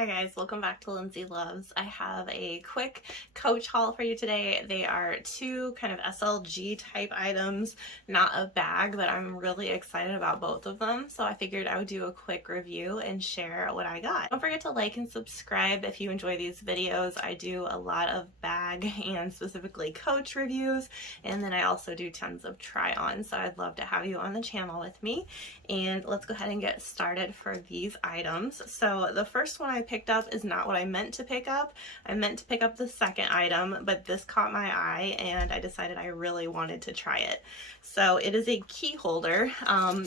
Hi guys, welcome back to Lindsey Loves. I have a quick Coach haul for you today. They are two kind of SLG type items, not a bag, but I'm really excited about both of them. So I figured I would do a quick review and share what I got. Don't forget to like and subscribe if you enjoy these videos. I do a lot of bag and specifically Coach reviews, and then I also do tons of try-ons. So I'd love to have you on the channel with me. And let's go ahead and get started for these items. So the first one I picked up is not what I meant to pick up. I meant to pick up the second item, but this caught my eye and I decided I really wanted to try it. So it is a key holder.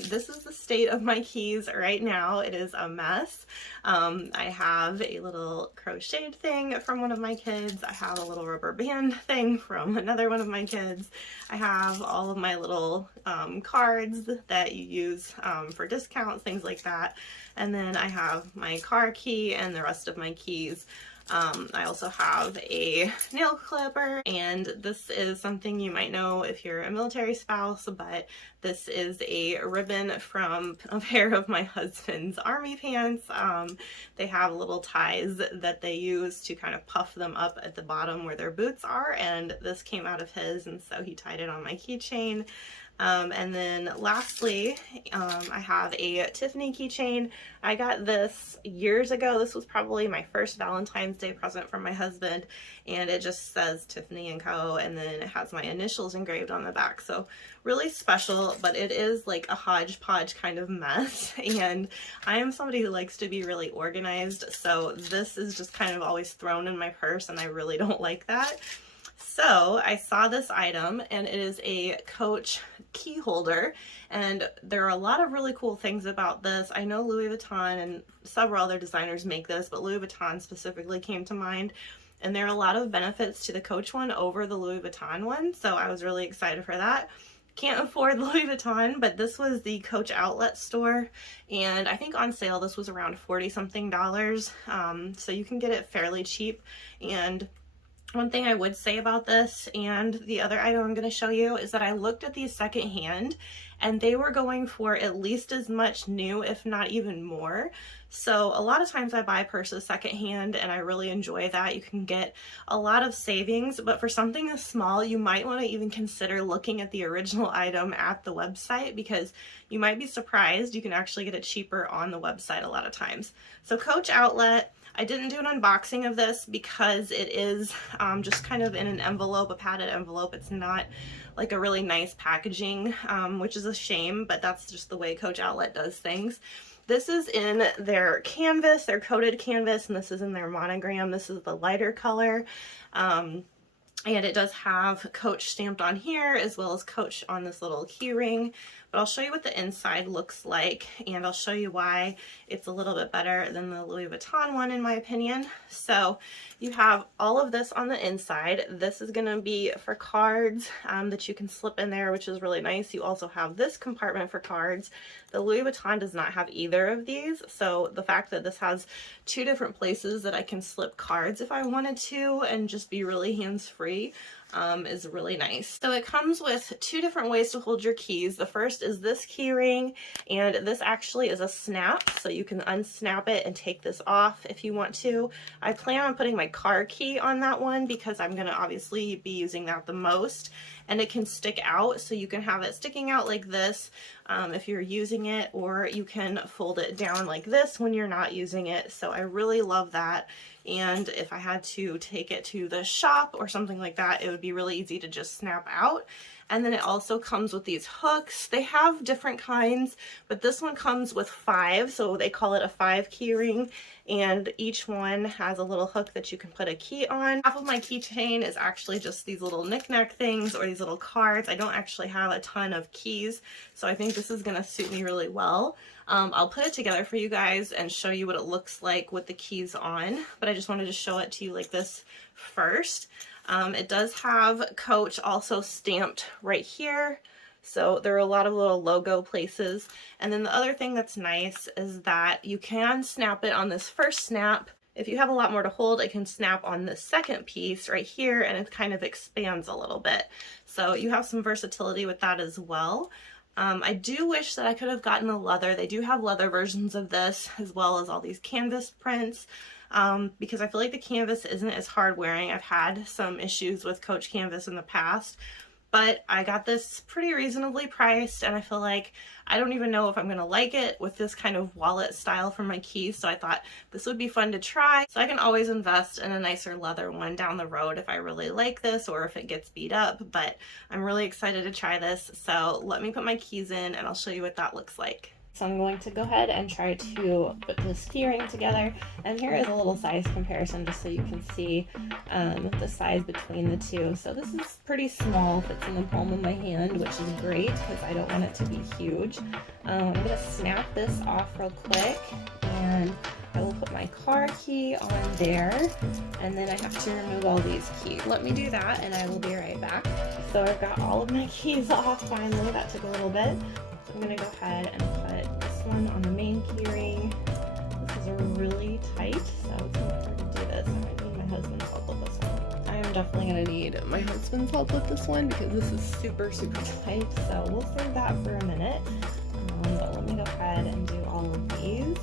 This is the state of my keys right now. It is a mess. I have a little crocheted thing from one of my kids. I have a little rubber band thing from another one of my kids. I have all of my little cards that you use for discounts, things like that. And then I have my car key and the rest of my keys. I also have a nail clipper, and this is something you might know if you're a military spouse, but this is a ribbon from a pair of my husband's army pants. They have little ties that they use to kind of puff them up at the bottom where their boots are, and this came out of his, and so he tied it on my keychain. And then lastly, I have a Tiffany keychain. I got this years ago. This was probably my first Valentine's Day present from my husband, and it just says Tiffany & Co. and then it has my initials engraved on the back. So really special, but it is like a hodgepodge kind of mess. And I am somebody who likes to be really organized, so this is just kind of always thrown in my purse, and I really don't like that. So I saw this item, and it is a Coach key holder, and there are a lot of really cool things about this. I know Louis Vuitton and several other designers make this, but Louis Vuitton specifically came to mind, and there are a lot of benefits to the Coach one over the Louis Vuitton one, so I was really excited for that. Can't afford Louis Vuitton, but this was the Coach outlet store, and I think on sale this was around $40 something, so you can get it fairly cheap. And one thing I would say about this and the other item I'm going to show you is that I looked at these secondhand and they were going for at least as much new, if not even more. So a lot of times I buy purses secondhand and I really enjoy that. You can get a lot of savings, but for something as small, you might want to even consider looking at the original item at the website, because you might be surprised. You can actually get it cheaper on the website a lot of times. So Coach outlet. I didn't do an unboxing of this because it is just kind of in an envelope, a padded envelope. It's not like a really nice packaging, which is a shame, but that's just the way Coach Outlet does things. This is in their canvas, their coated canvas, and this is in their monogram. This is the lighter color. And it does have Coach stamped on here, as well as Coach on this little key ring. But I'll show you what the inside looks like, and I'll show you why it's a little bit better than the Louis Vuitton one, in my opinion. So you have all of this on the inside. This is going to be for cards that you can slip in there, which is really nice. You also have this compartment for cards. The Louis Vuitton does not have either of these, so the fact that this has two different places that I can slip cards if I wanted to and just be really hands-free is really nice. So it comes with two different ways to hold your keys. The first is this key ring, and this actually is a snap, so you can unsnap it and take this off if you want to. I plan on putting my car key on that one because I'm going to obviously be using that the most, and it can stick out, so you can have it sticking out like this if you're using it, or you can fold it down like this when you're not using it. So I really love that, and if I had to take it to the shop or something like that, it would be really easy to just snap out. And then it also comes with these hooks. They have different kinds, but this one comes with 5, so they call it a 5 key ring, and each one has a little hook that you can put a key on. Half of my keychain is actually just these little knick-knack things or these little cards. I don't actually have a ton of keys, so I think this is going to suit me really well. I'll put it together for you guys and show you what it looks like with the keys on, but I just wanted to show it to you like this first. It does have Coach also stamped right here, so there are a lot of little logo places. And then the other thing that's nice is that you can snap it on this first snap. If you have a lot more to hold, it can snap on the second piece right here, and it kind of expands a little bit. So you have some versatility with that as well. I do wish that I could have gotten the leather. They do have leather versions of this, as well as all these canvas prints, because I feel like the canvas isn't as hard wearing. I've had some issues with Coach canvas in the past, but I got this pretty reasonably priced, and I feel like I don't even know if I'm gonna like it with this kind of wallet style for my keys, so I thought this would be fun to try. So I can always invest in a nicer leather one down the road if I really like this or if it gets beat up, but I'm really excited to try this. So let me put my keys in and I'll show you what that looks like. So I'm going to go ahead and try to put this keyring together, and here is a little size comparison just so you can see the size between the two. So this is pretty small, fits in the palm of my hand, which is great because I don't want it to be huge. I'm going to snap this off real quick, and I will put my car key on there, and then I have to remove all these keys. Let me do that and I will be right back. So I've got all of my keys off finally. That took a little bit. I'm going to go ahead and put this one on the main keyring. This is really tight, so it's not hard to do this. I might need my husband's help with this one. I am definitely going to need my husband's help with this one because this is super, super tight, so we'll save that for a minute. But let me go ahead and do all of these.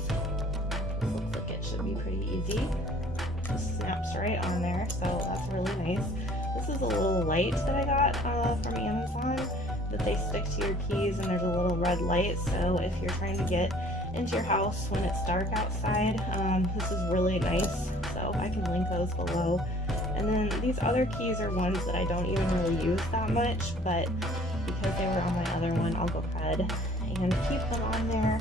This looks like it should be pretty easy. Just snaps right on there, so that's really nice. This is a little light that I got from Amazon that they stick to your keys, and there's a little red light, so if you're trying to get into your house when it's dark outside, this is really nice, so I can link those below. And then these other keys are ones that I don't even really use that much, but because they were on my other one, I'll go ahead and keep them on there.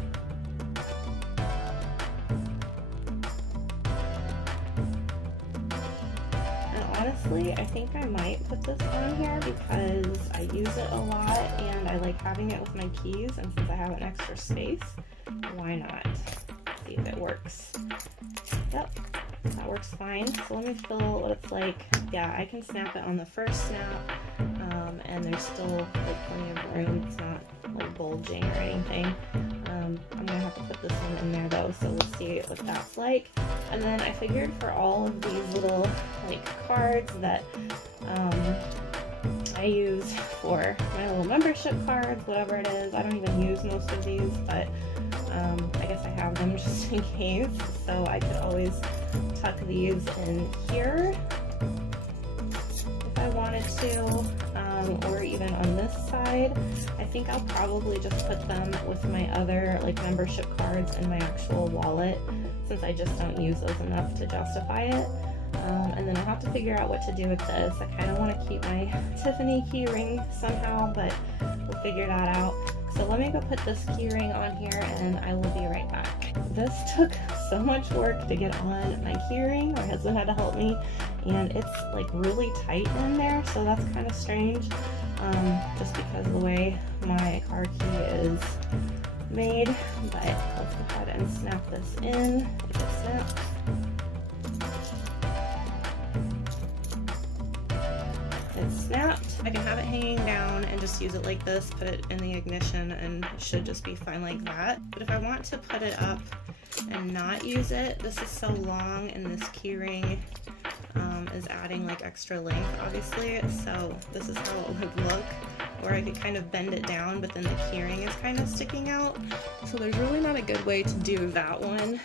Honestly, I think I might put this on here because I use it a lot and I like having it with my keys, and since I have an extra space, why not? See if it works. Yep, that works fine. So let me feel what it's like. Yeah, I can snap it on the first snap, and there's still like plenty of room. It's not like bulging or anything. I'm gonna have to put this one in there though, so we'll see what that's like. And then I figured for all of these little like cards that I use for my little membership cards, whatever it is, I don't even use most of these, but I guess I have them just in case, so I could always tuck these in here if I wanted to, or even on this side. I think I'll probably just put them with my other like membership cards in my actual wallet, since I just don't use those enough to justify it. And then I'll have to figure out what to do with this. I kind of want to keep my Tiffany key ring somehow, but we'll figure that out. So let me go put this key ring on here and I will be right back. This took so much work to get on my key ring. My husband had to help me, and it's like really tight in there, so that's kind of strange, just because of the way my car key is made. But let's go ahead and snap this in if it snaps. It's snapped. I can have it hanging down and just use it like this, put it in the ignition, and it should just be fine like that. But if I want to put it up and not use it, this is so long, and this key ring is adding like extra length obviously, so this is how it would look. Or I could kind of bend it down, but then the keyring is kind of sticking out. So there's really not a good way to do that one.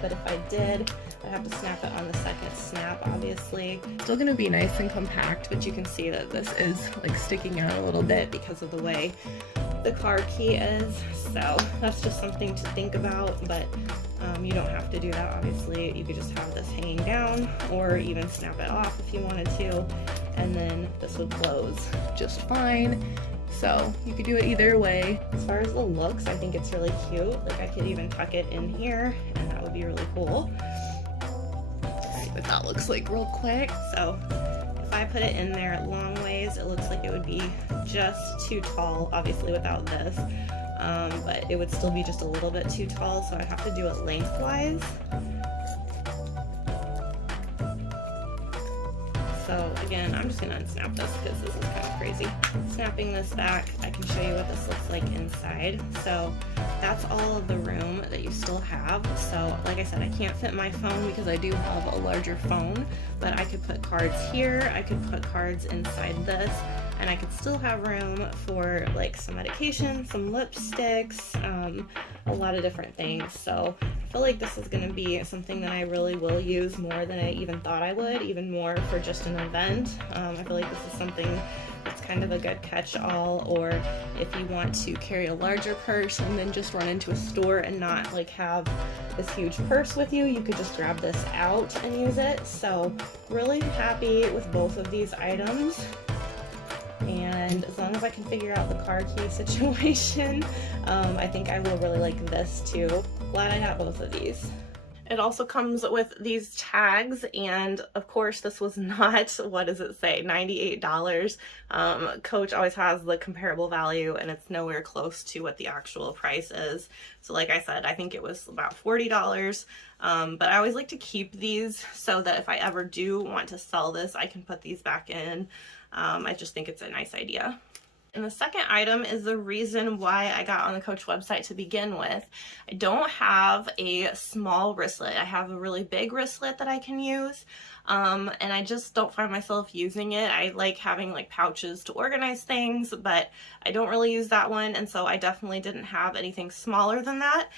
But if I did, I'd have to snap it on the second snap, obviously. Still gonna be nice and compact, but you can see that this is like sticking out a little bit because of the way the car key is. So that's just something to think about, but you don't have to do that, obviously. You could just have this hanging down, or even snap it off if you wanted to, and then this would close just fine. So you could do it either way. As far as the looks, I think it's really cute. Like I could even tuck it in here, and that would be really cool. See what that looks like real quick. So if I put it in there long ways, it looks like it would be just too tall, obviously without this. But it would still be just a little bit too tall, so I'd have to do it lengthwise. So again, I'm just gonna unsnap this because this is kind of crazy. Snapping this back, I can show you what this looks like inside. So that's all of the room that you still have. So like I said, I can't fit my phone because I do have a larger phone, but I could put cards here. I could put cards inside this. and I could still have room for like some medication, some lipsticks, a lot of different things. So I feel like this is going to be something that I really will use more than I even thought I would, even more for just an event. I feel like this is something that's kind of a good catch-all, or if you want to carry a larger purse and then just run into a store and not like have this huge purse with you, you could just grab this out and use it. So really happy with both of these items. And as long as I can figure out the car key situation, I think I will really like this too. Glad I got both of these. It also comes with these tags, and of course this was not, what does it say, $98. Coach always has the comparable value, and it's nowhere close to what the actual price is. So like I said, I think it was about $40, but I always like to keep these so that if I ever do want to sell this, I can put these back in. I just think it's a nice idea. And the second item is the reason why I got on the Coach website to begin with. I don't have a small wristlet. I have a really big wristlet that I can use, and I just don't find myself using it. I like having like pouches to organize things, but I don't really use that one, and so I definitely didn't have anything smaller than that.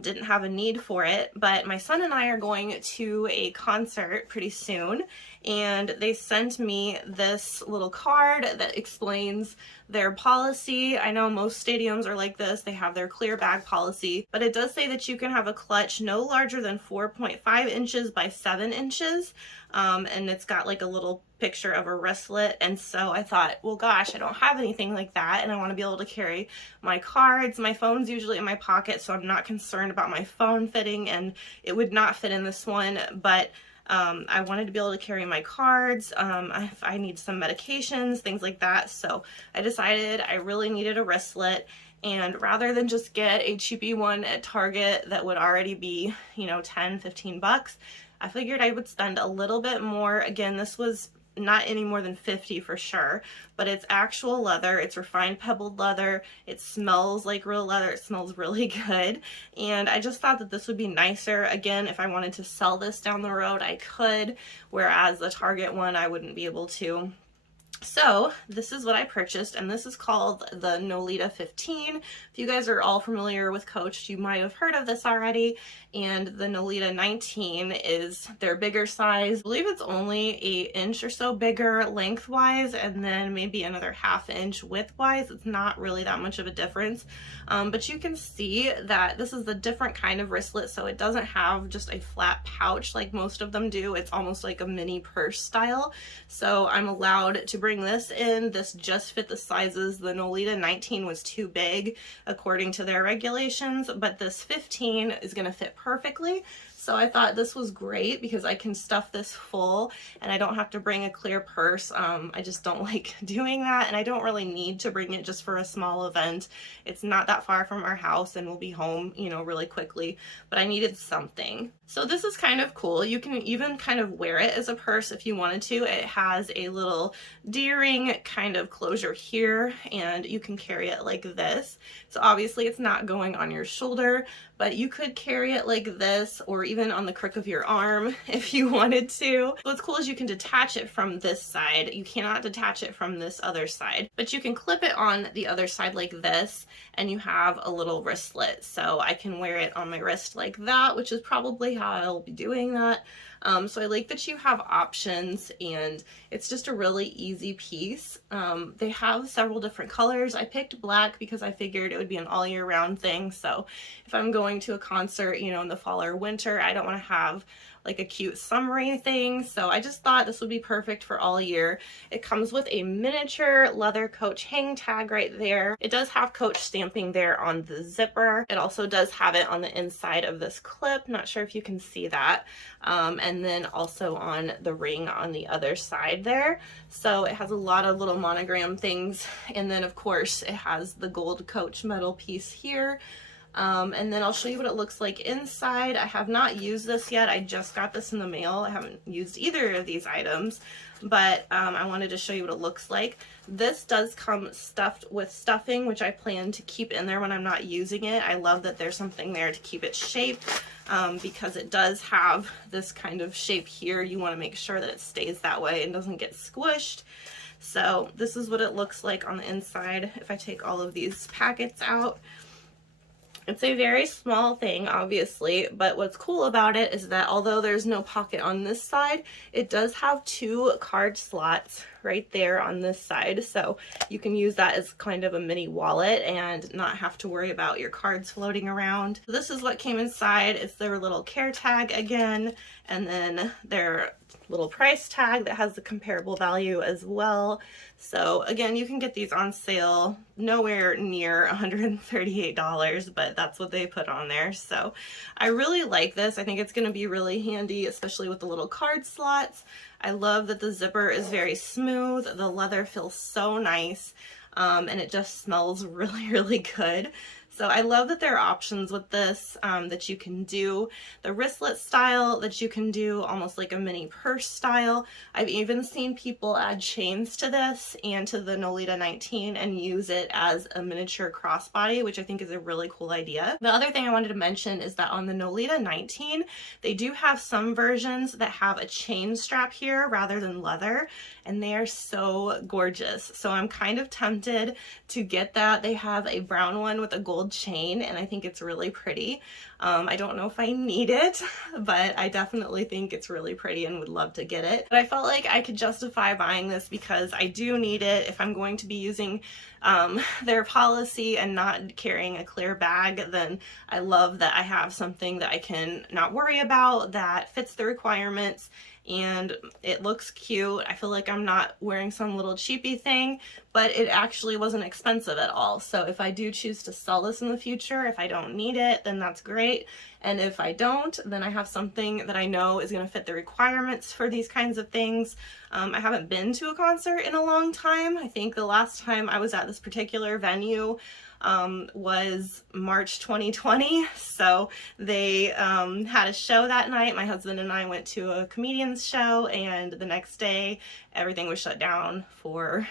Didn't have a need for it, but my son and I are going to a concert pretty soon, and they sent me this little card that explains their policy. I know most stadiums are like this. They have their clear bag policy, but it does say that you can have a clutch no larger than 4.5 inches by 7 inches. And it's got like a little picture of a wristlet. And so I thought, well, gosh, I don't have anything like that, and I want to be able to carry my cards. My phone's usually in my pocket, so I'm not concerned about my phone fitting, and it would not fit in this one, but I wanted to be able to carry my cards. If I need some medications, things like that. So I decided I really needed a wristlet, and rather than just get a cheapy one at Target that would already be, you know, 10, 15 bucks, I figured I would spend a little bit more. Again, this was not any more than 50 for sure, but it's actual leather. It's refined pebbled leather. It smells like real leather. It smells really good. And I just thought that this would be nicer. Again, if I wanted to sell this down the road, I could, whereas the Target one, I wouldn't be able to. So this is what I purchased, and this is called the Nolita 15. If you guys are all familiar with Coach, you might have heard of this already. And the Nolita 19 is their bigger size. I believe it's only 1 inch or so bigger lengthwise, and then maybe another 1/2 inch widthwise. It's not really that much of a difference, but you can see that this is a different kind of wristlet, so it doesn't have just a flat pouch like most of them do. It's almost like a mini purse style. So I'm allowed to bring this in. This just fit the sizes. The Nolita 19 was too big according to their regulations, but this 15 is going to fit perfectly. So I thought this was great because I can stuff this full and I don't have to bring a clear purse. I just don't like doing that, and I don't really need to bring it just for a small event. It's not that far from our house and we'll be home, you know, really quickly, but I needed something. So this is kind of cool. You can even kind of wear it as a purse if you wanted to. It has a little D-ring kind of closure here, and you can carry it like this. So obviously it's not going on your shoulder, but you could carry it like this, or even on the crook of your arm if you wanted to. What's cool is you can detach it from this side. You cannot detach it from this other side, but you can clip it on the other side like this, and you have a little wristlet. So I can wear it on my wrist like that, which is probably how I'll be doing that. So I like that you have options, and it's just a really easy piece. They have several different colors. I picked black because I figured it would be an all year round thing. So if I'm going to a concert, you know, in the fall or winter, I don't want to have like a cute summery thing. So I just thought this would be perfect for all year. It comes with a miniature leather Coach hang tag right there. It does have Coach stamping there on the zipper. It also does have it on the inside of this clip. Not sure if you can see that. And then also on the ring on the other side there. So it has a lot of little monogram things. And then of course it has the gold Coach metal piece here. And then I'll show you what it looks like inside. I have not used this yet. I just got this in the mail. I haven't used either of these items, but I wanted to show you what it looks like. This does come stuffed with stuffing, which I plan to keep in there when I'm not using it. I love that there's something there to keep it shaped, because it does have this kind of shape here. You want to make sure that it stays that way and doesn't get squished. So this is what it looks like on the inside if I take all of these packets out. It's a very small thing, obviously, but what's cool about it is that although there's no pocket on this side, it does have 2 card slots right there on this side, so you can use that as kind of a mini wallet and not have to worry about your cards floating around. So this is what came inside. It's their little care tag again, and then their little price tag that has the comparable value as well. So again, you can get these on sale nowhere near $138, but that's what they put on there. So I really like this. I think it's going to be really handy, especially with the little card slots. I love that the zipper is very smooth. The leather feels so nice, and it just smells really, really good. So I love that there are options with this that you can do the wristlet style, that you can do almost like a mini purse style. I've even seen people add chains to this and to the Nolita 19 and use it as a miniature crossbody, which I think is a really cool idea. The other thing I wanted to mention is that on the Nolita 19, they do have some versions that have a chain strap here rather than leather, and they are so gorgeous. So I'm kind of tempted to get that. They have a brown one with a gold chain, and I think it's really pretty. I don't know if I need it, but I definitely think it's really pretty and would love to get it. But I felt like I could justify buying this because I do need it if I'm going to be using their policy and not carrying a clear bag. Then I love that I have something that I can not worry about, that fits the requirements, and it looks cute. I feel like I'm not wearing some little cheapy thing, but it actually wasn't expensive at all. So if I do choose to sell this in the future, if I don't need it, then that's great. And if I don't, then I have something that I know is going to fit the requirements for these kinds of things. I haven't been to a concert in a long time. I think the last time I was at this particular venue was March 2020. So they had a show that night. My husband and I went to a comedian's show, and the next day everything was shut down for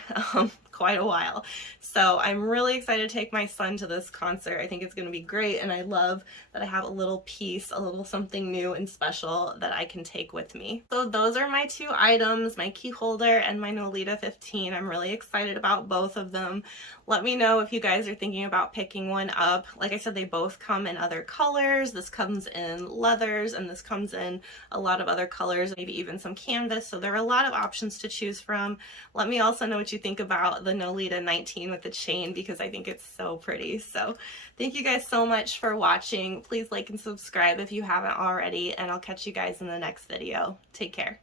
quite a while. So I'm really excited to take my son to this concert. I think it's going to be great, and I love that I have a little piece, a little something new and special that I can take with me. So those are my 2 items, my key holder and my Nolita 15. I'm really excited about both of them. Let me know if you guys are thinking about picking one up. Like I said, they both come in other colors. This comes in leathers, and this comes in a lot of other colors, maybe even some canvas. So there are a lot of options to choose from. Let me also know what you think about the Nolita 19 with the chain, because I think it's so pretty. So thank you guys so much for watching. Please like and subscribe if you haven't already, and I'll catch you guys in the next video. Take care.